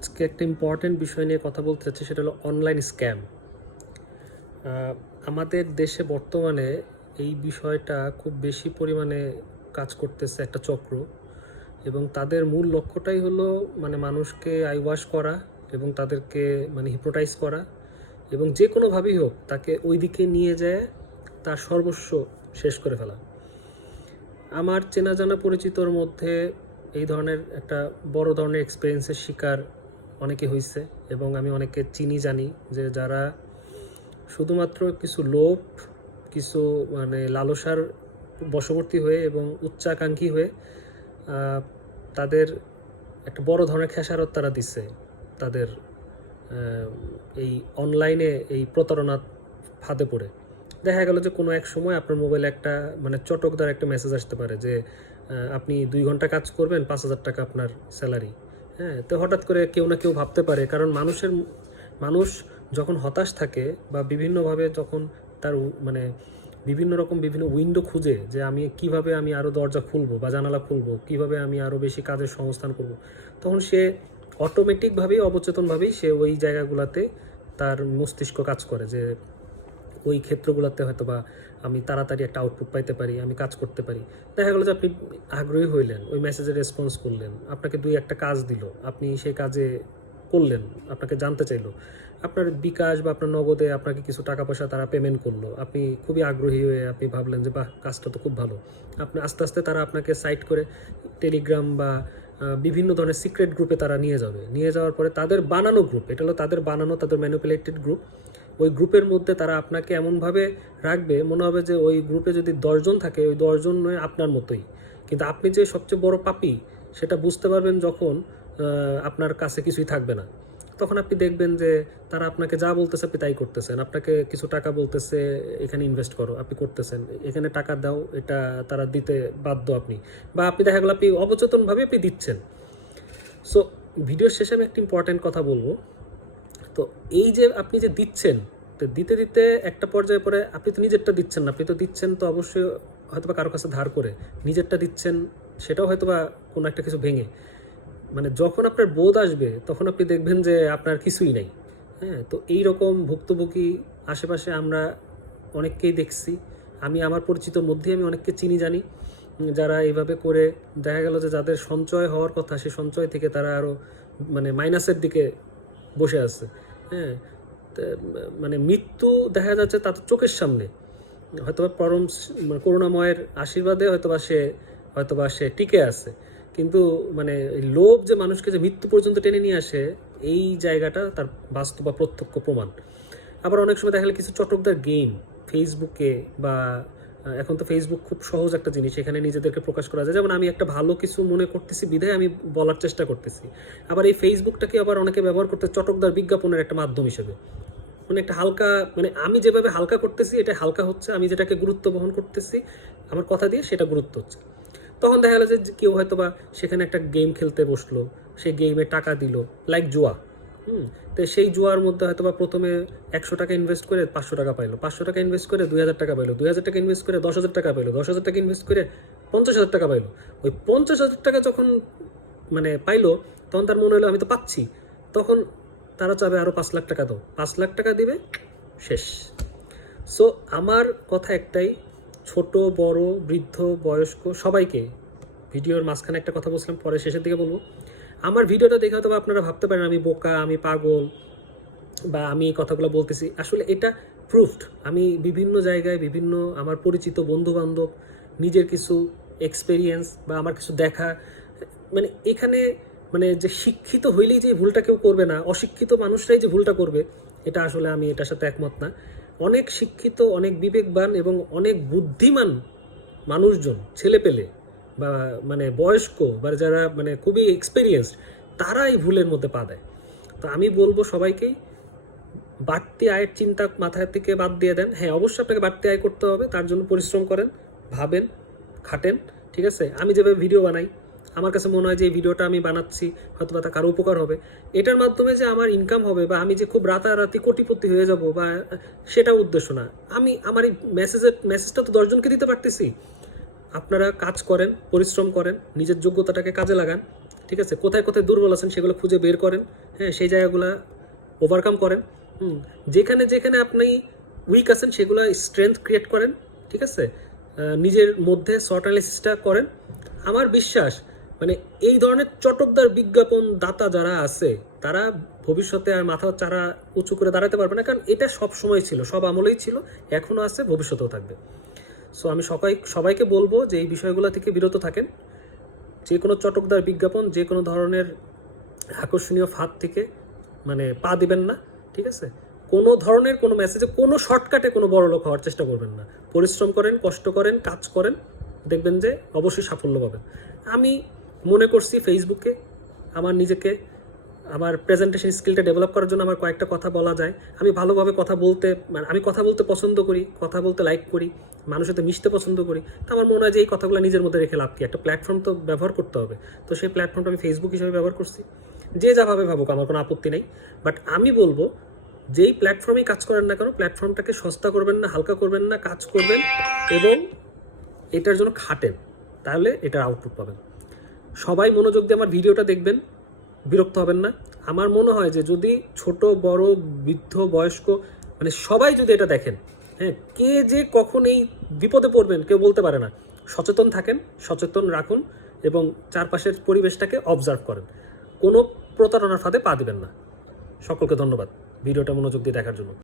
আজকে একটা ইম্পর্টেন্ট বিষয় নিয়ে কথা বলতে চাচ্ছি, সেটা হলো অনলাইন স্ক্যাম। আমাদের দেশে বর্তমানে এই বিষয়টা খুব বেশি পরিমাণে কাজ করতেছে একটা চক্র, এবং তাদের মূল লক্ষ্যটাই হলো মানুষকে আইওয়াশ করা এবং তাদেরকে হিপনোটাইজ করা, এবং যে কোনোভাবেই হোক তাকে ওই দিকে নিয়ে যায় তার সর্বস্ব শেষ করে ফেলা। আমার চেনা জানা পরিচিতর মধ্যে এই ধরনের একটা বড় ধরনের এক্সপিরিয়েন্সের শিকার অনেকে হয়েছে, এবং আমি অনেকে চিনি জানি যে যারা শুধুমাত্র কিছু লোভ, কিছু লালসার বশবর্তী হয়ে এবং উচ্চাকাঙ্ক্ষী হয়ে তাদের একটা বড় ধরনের খেসারত তারা দিচ্ছে তাদের এই অনলাইনে এই প্রতারণার ফাঁদে পড়ে। দেখা গেল যে কোনো এক সময় আপনার মোবাইলে একটা চটকদার একটা মেসেজ আসতে পারে যে আপনি 2 ঘন্টা কাজ করবেন, 5,000 টাকা আপনার স্যালারি। হ্যাঁ, তো হঠাৎ করে কেউ না কেউ ভাবতে পারে, কারণ মানুষ যখন হতাশ থাকে বা বিভিন্নভাবে যখন তার বিভিন্ন উইন্ডো খুঁজে যে আমি কিভাবে আমি আরও দরজা খুলবো বা জানালা খুলবো, কিভাবে আমি আরও বেশি কাজের সংস্থান করব, তখন সে অটোমেটিকভাবেই অবচেতনভাবেই সে ওই জায়গাগুলোতে তার মস্তিষ্ক কাজ করে যে ওই ক্ষেত্রগুলোতে হয়তো বা আমি তাড়াতাড়ি একটা আউটপুট পাইতে পারি, আমি কাজ করতে পারি। দেখা গেলো যে আপনি আগ্রহী হইলেন, ওই মেসেজে রেসপন্স করলেন, আপনাকে 2-1টা কাজ দিল, আপনি সেই কাজে করলেন, আপনাকে জানতে চাইলো, আপনার বিকাশ বা আপনার নগদে আপনাকে কিছু টাকা পয়সা তারা পেমেন্ট করলো, আপনি খুবই আগ্রহী হয়ে আপনি ভাবলেন যে বাহ, কাজটা তো খুব ভালো। আপনি আস্তে আস্তে তারা আপনাকে সাইট করে টেলিগ্রাম বা বিভিন্ন ধরনের সিক্রেট গ্রুপে তারা নিয়ে যাওয়ার পরে তাদের বানানো গ্রুপ, এটা হলো তাদের বানানো, তাদের ম্যানিপুলেটেড গ্রুপ। ওই গ্রুপের মধ্যে তারা আপনাকে এমনভাবে রাখবে, মনে হবে যে ওই গ্রুপে যদি 10 জন থাকে, ওই 10 জন নয় আপনার মতোই, কিন্তু আপনি যে সবচেয়ে বড় পাপী সেটা বুঝতে পারবেন যখন আপনার কাছে কিছুই থাকবে না। তখন আপনি দেখবেন যে তারা আপনাকে যা বলতেছে আপনি তাই করতেছেন, আপনাকে কিছু টাকা বলতেছে এখানে ইনভেস্ট করো, আপনি করতেছেন, এখানে টাকা দাও, এটা তারা দিতে বাধ্য আপনি, বা আপনি দেখা গেলো আপনি অবচেতনভাবে আপনি দিচ্ছেন। সো ভিডিওর শেষে আমি একটা ইম্পর্টেন্ট কথা বলবো। তো এই যে আপনি যে দিচ্ছেন, তো দিতে দিতে একটা পর্যায়ে পরে আপনি তো নিজেরটা দিচ্ছেন না, আপনি তো দিচ্ছেন তো অবশ্যই হয়তোবা কারো কাছে ধার করে, নিজেরটা দিচ্ছেন সেটাও হয়তোবা কোনো একটা কিছু ভেঙে। যখন আপনার বোধ আসবে তখন আপনি দেখবেন যে আপনার কিছুই নেই। হ্যাঁ, তো এইরকম ভুক্তভোগী আশেপাশে আমরা অনেককেই দেখছি। আমি আমার পরিচিতর মধ্যেই আমি অনেককে চিনি জানি যারা এইভাবে করে দেখা গেল যে যাদের সঞ্চয় হওয়ার কথা, সেই সঞ্চয় থেকে তারা আরও মাইনাসের দিকে বসে আছে। হ্যাঁ, মৃত্যু দেখা যাচ্ছে তাদের চোখের সামনে, হয়তোবা পরম করুণাময়ের আশীর্বাদে হয়তোবা সে টিকে আছে, কিন্তু লোভ যে মানুষকে যে মৃত্যু পর্যন্ত টেনে নিয়ে আসে, এই জায়গাটা তার বাস্তব বা প্রত্যক্ষ প্রমাণ। আবার অনেক সময় দেখা গেল কিছু চটকদার গেম ফেসবুকে বা এখন তো ফেসবুক খুব সহজ একটা জিনিস, এখানে নিজেদেরকে প্রকাশ করা যায়, যেমন আমি একটা ভালো কিছু মনে করতেছি বিধায় আমি বলার চেষ্টা করতেছি। আবার এই ফেসবুকটাকে আবার অনেকে ব্যবহার করতে চটকদার বিজ্ঞাপনের একটা মাধ্যম হিসেবে, একটা হালকা আমি যেভাবে হালকা করতেছি এটা হালকা হচ্ছে, আমি যেটাকে গুরুত্ব বহন করতেছি আমার কথা দিয়ে সেটা গুরুত্ব হচ্ছে। তখন দেখা গেল যে কেউ হয়তো বা সেখানে একটা গেম খেলতে বসলো, সেই গেমে টাকা দিল, লাইক জুয়া। তো সেই জুয়ার মধ্যে হয়তো বা প্রথমে 100 টাকা ইনভেস্ট করে 500 টাকা পাইলো, 500 টাকা ইনভেস্ট করে 2,000 টাকা পাইলো, 2,000 টাকা ইনভেস্ট করে 10,000 টাকা পাইলো, 10,000 টাকা ইনভেস্ট করে 50,000 টাকা পাইলো। ওই 50,000 টাকা যখন পাইলো, তখন তার মনে হলো আমি তো পাচ্ছি, তখন তারা চাবে আরও 5 লাখ টাকা দাও, 5 লাখ টাকা দিবে, শেষ। সো আমার কথা একটাই, ছোট বড় বৃদ্ধ বয়স্ক সবাইকে, ভিডিওর মাঝখানে একটা কথা বলছিলাম, পরে শেষের দিকে বলবো, আমার ভিডিওটা দেখে হয়তো আপনারা ভাবতে পারেন আমি বোকা, আমি পাগল, বা আমি এই কথাগুলো বলতেছি, আসলে এটা প্রুফড। আমি বিভিন্ন জায়গায় বিভিন্ন আমার পরিচিত বন্ধু বান্ধব, নিজের কিছু এক্সপেরিয়েন্স বা আমার কিছু দেখা, এখানে যে শিক্ষিত হইলেই যে ভুলটা কেউ করবে না, অশিক্ষিত মানুষরাই যে ভুলটা করবে, এটা আসলে আমি এটার সাথে একমত না। অনেক শিক্ষিত, অনেক বিবেকবান এবং অনেক বুদ্ধিমান মানুষজন, ছেলেপেলে বা বয়স্ক বা যারা খুবই এক্সপেরিয়েন্সড, তারা এই ভুলের মধ্যে পা দেয়। তো আমি বলবো সবাইকেই, বাড়তি আয়ের চিন্তা মাথায় থেকে বাদ দিয়ে দেন। হ্যাঁ, অবশ্যই আপনাকে বাড়তি আয় করতে হবে, তার জন্য পরিশ্রম করেন, ভাবেন, খাটেন, ঠিক আছে। আমি যেভাবে ভিডিও বানাই, আমার কাছে মনে হয় যে এই ভিডিওটা আমি বানাচ্ছি হয়তো বা তা কারো উপকার হবে, এটার মাধ্যমে যে আমার ইনকাম হবে বা আমি যে খুব রাতারাতি কোটিপতি হয়ে যাব বা সেটা উদ্দেশ্য না। আমি আমার এই মেসেজটা তো 10 জনকে দিতে পারতেছি। আপনারা কাজ করেন, পরিশ্রম করেন, নিজের যোগ্যতাটাকে কাজে লাগান, ঠিক আছে? কোথায় কোথায় দুর্বল আছেন সেগুলো খুঁজে বের করেন, হ্যাঁ, সেই জায়গাগুলো ওভারকাম করেন। যেখানে যেখানে আপনি উইক আছেন সেগুলো স্ট্রেংথ ক্রিয়েট করেন, ঠিক আছে? নিজের মধ্যে শর্ট অ্যানালিসিসটা করেন। আমার বিশ্বাস মানে এই ধরনের চটকদার বিজ্ঞাপন দাতা যারা আছে তারা ভবিষ্যতে আর মাথা চারা উঁচু করে দাঁড়াতে পারবে না, কারণ এটা সব সময় ছিল, সব আমলেই ছিল, এখনও আছে, ভবিষ্যতেও থাকবে। সো আমি সবাইকে বলবো যে এই বিষয়গুলো থেকে বিরত থাকেন। যে কোনো চটকদার বিজ্ঞাপন, যে কোনো ধরনের আকর্ষণীয় ফাঁদ থেকে মানে পা দিবেন না, ঠিক আছে? কোনো ধরনের কোনো মেসেজে কোনো শর্টকাটে কোনো বড় লোক হওয়ার চেষ্টা করবেন না। পরিশ্রম করেন, কষ্ট করেন, কাজ করেন, দেখবেন যে অবশ্যই সাফল্য পাবেন। আমি মনে করছি ফেসবুকে আমার নিজেকে আমার প্রেজেন্টেশন স্কিলটা ডেভেলপ করার জন্য আমার কয়েকটা কথা বলা যায়। আমি ভালোভাবে কথা বলতে মানে আমি কথা বলতে পছন্দ করি, কথা বলতে লাইক করি, মানুষের সাথে মিশতে পছন্দ করি। তো আমার মনে হয় যে এই কথাগুলো নিজের মধ্যে রেখে লাভ কি, একটা প্ল্যাটফর্ম তো ব্যবহার করতে হবে। তো সেই প্ল্যাটফর্মটা আমি ফেসবুক হিসেবে ব্যবহার করছি। যে যাভাবে ভাবুক আমার কোনো আপত্তি নেই, বাট আমি বলবো যেই প্ল্যাটফর্মেই কাজ করেন না কেন প্ল্যাটফর্মটাকে সস্তা করবেন না, হালকা করবেন না, কাজ করবেন এবং এটার জন্য খাটেন, তাহলে এটার আউটপুট পাবেন। সবাই মনোযোগ দিয়ে আমার ভিডিওটা দেখবেন, বিরক্ত হবেন না। আমার মনে হয় যে যদি ছোট বড় বৃদ্ধ বয়স্ক মানে সবাই যদি এটা দেখেন, হ্যাঁ, কে যে কখন এই বিপদে পড়বেন কেউ বলতে পারে না। সচেতন থাকেন, সচেতন রাখুন এবং চারপাশের পরিবেশটাকে অবজার্ভ করেন। কোনো প্রতারণার ফাঁদে পা দিবেন না। সকলকে ধন্যবাদ ভিডিওটা মনোযোগ দিয়ে দেখার জন্য।